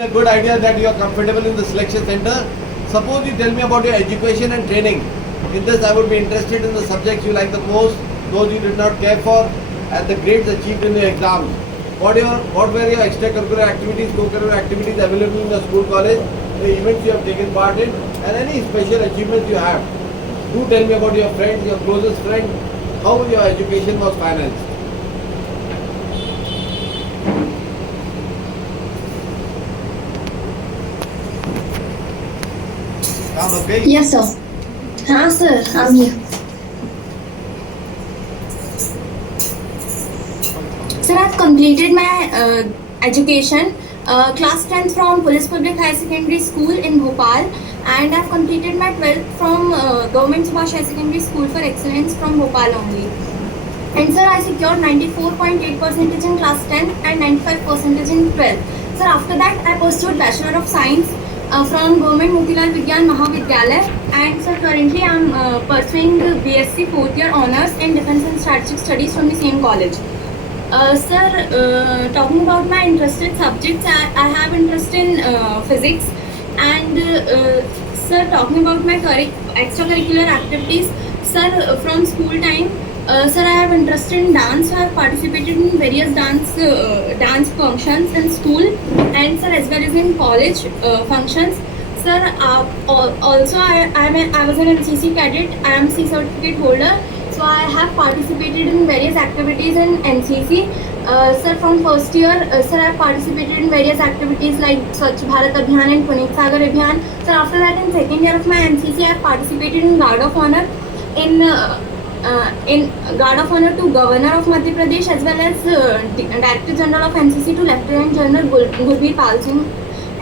A good idea that you are comfortable in the selection center. Suppose you tell me about your education and training. In this, I would be interested in the subjects you like the most, those you did not care for, and the grades achieved in your exams. What were your extracurricular activities, co-curricular activities available in the school, college, the events you have taken part in, and any special achievements you have. Do tell me about your friends, your closest friend, how your education was financed. Sound okay? Yes, sir. Sir, I'm here. Sir, I've completed my education, class 10th from Police Public High Secondary School in Bhopal, and I've completed my 12th from Government Subhash High Secondary School for Excellence from Bhopal only. And sir, I secured 94.8% in class 10 and 95% in 12th. Sir, after that, I pursued Bachelor of Science from Government Motilal Vigyan Mahavidyalaya, and sir, currently I'm pursuing the BSc 4th year honors in Defense and Strategic Studies from the same college. Sir, talking about my interested subjects, I have interest in physics, and sir, talking about my extracurricular activities, sir, from school time, sir, I have interest in dance. So I have participated in various dance functions in school, and sir, as well as in college functions. Sir, also I was an NCC cadet. I am C certificate holder. So I have participated in various activities in NCC. Sir, from first year, sir, I have participated in various activities like Swachh Bharat Abhiyan and Puneet Sagar Abhiyan. Sir, after that, in second year of my NCC, I have participated in Guard of Honor in Guard of Honor to Governor of Madhya Pradesh, as well as Director General of NCC to Lieutenant General Gurveer Pal Singh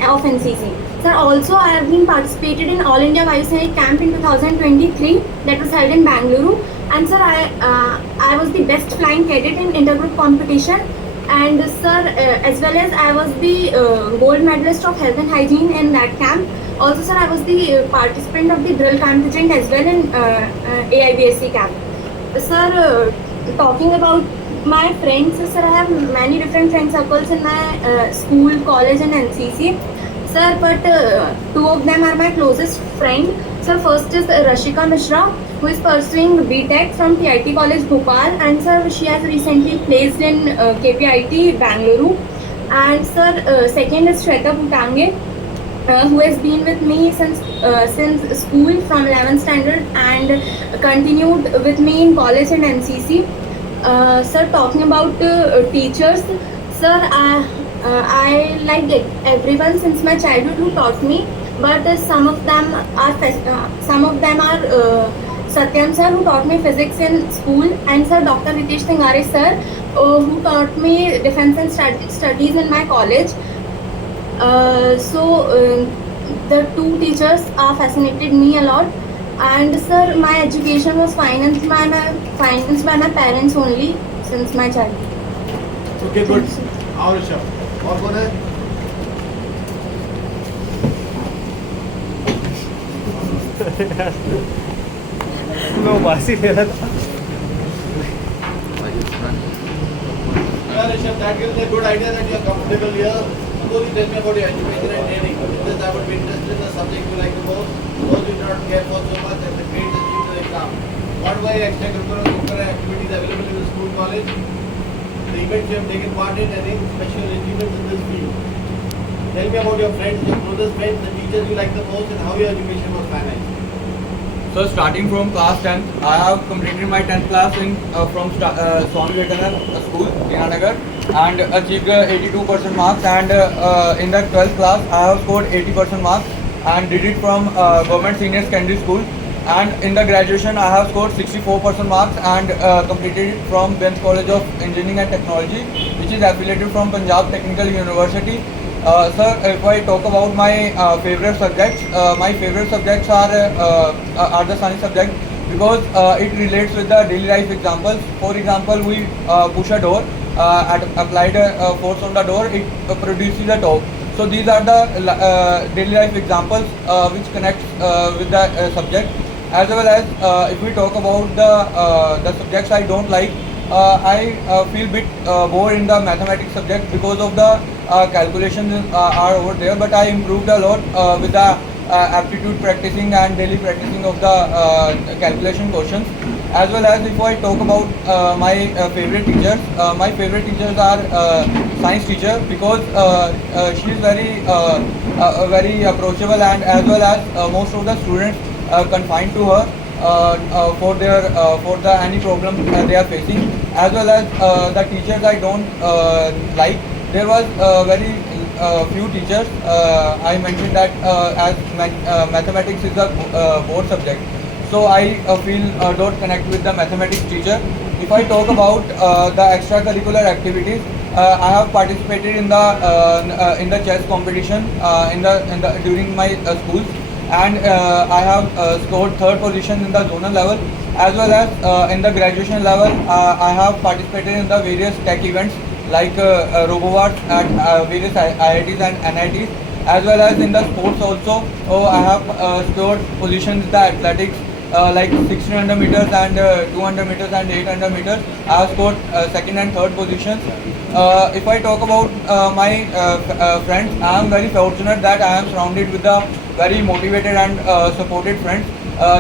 of NCC. Sir, also I have been participated in All India Vayu Sainik Camp in 2023 that was held in Bangalore. And sir, I was the best flying cadet in intergroup competition. And sir, as well as I was the gold medalist of health and hygiene in that camp. Also, sir, I was the participant of the drill contingent as well in AIBSC camp. Sir, talking about my friends, sir, I have many different friend circles in my school, college, and NCC. Sir, but two of them are my closest friend. Sir, first is Rashika Mishra, who is pursuing BTech from PIT College Bhopal, and sir, she has recently placed in KPIT Bangalore. And sir, second is Shweta Bhutange, who has been with me since school from 11th standard and continued with me in college and NCC. Sir, talking about teachers, sir, I like everyone since my childhood who taught me, but some of them are Satyam sir, who taught me physics in school, and sir, Dr. Ritesh Singare sir, who taught me defense and strategic studies in my college. The two teachers fascinated me a lot, and sir, my education was financed by my parents only since my childhood. Okay, good. और शब्द और कौन है? No बासी मेरा था। Yeah, Rishabh, that gives me a good idea that you are comfortable here. Suppose you tell me about your education and training. In this, I would be interested in the subject you like the most, those you do not care for so much, and the grades achieved in the exam. What were your extracurricular activities available in the school, college? The events you have taken part in, any special achievements in this field. Tell me about your friends, your closest friends, the teachers you like the most, and how your education was financed. So starting from class 10, I have completed my 10th class from Swami Vivekananda School, Dinanagar, and achieved 82% marks. And in the 12th class, I have scored 80% marks and did it from Government Senior Secondary School. And in the graduation, I have scored 64% marks and completed it from Benz College of Engineering and Technology, which is affiliated from Punjab Technical University. Sir, if I talk about my favorite subjects, my favorite subjects are the science subject, because it relates with the daily life examples. For example, we push a door, applied force on the door, it produces a torque. So these are the daily life examples which connects with the subject. As well as if we talk about the subjects I don't like, I feel bit bored in the mathematics subject because of the calculations are over there. But I improved a lot with the aptitude practicing and daily practicing of the calculation questions. As well as if I talk about my favorite teachers, my favorite teachers are science teacher because she is very approachable, and as well as most of the students confined to her for the any problem they are facing. As well as the teachers I don't like. There was very few teachers. I mentioned that as mathematics is a board subject, so I feel don't connect with the mathematics teacher. If I talk about the extracurricular activities, I have participated in the chess competition during my schools, and I have scored third position in the zonal level, as well as in the graduation level. I have participated in the various tech events like RoboWars at various IITs and NITs, as well as in the sports also. So I have scored positions in the athletics like 1600 meters and 200 meters and 800 meters. I have scored second and third positions. If I talk about my friends, I am very fortunate that I am surrounded with the very motivated and supported friends.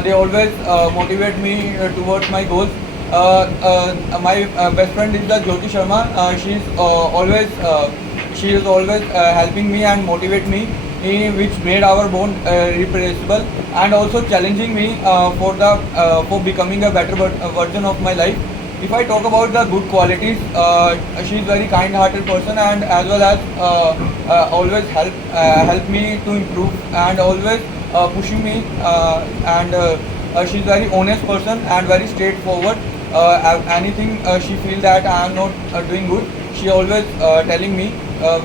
They always motivate me towards my goals. My best friend is the Jyoti Sharma. She is always helping me and motivate me, which made our bond irreplaceable, and also challenging me for becoming a better version of my life. If I talk about the good qualities, she is very kind-hearted person, and as well as always help me to improve, and always pushing me, and she is very honest person and very straightforward. Anything she feel that I am not doing good, she always telling me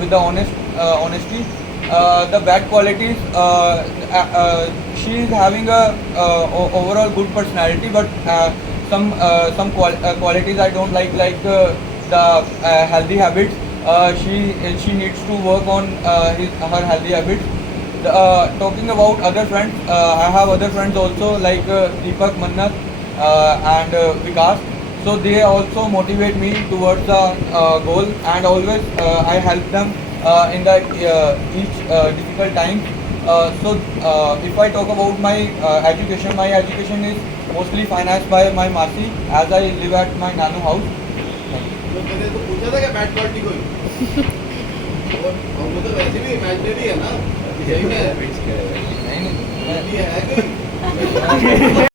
with the honesty. The bad qualities, she is having a overall good personality, but some qualities I don't like the healthy habits. She needs to work on her healthy habits. Talking about other friends, I have other friends also like Deepak, Mannat, and Vikas. So they also motivate me towards the goal, and always I help them in the each difficult time. If I talk about my education is mostly financed by my Masi, as I live at my Nanu house. तो मैंने तो पूछा था कि bad quality कोई और वो तो वैसे भी इमेजिनरी है ना, यही है नहीं ये है कोई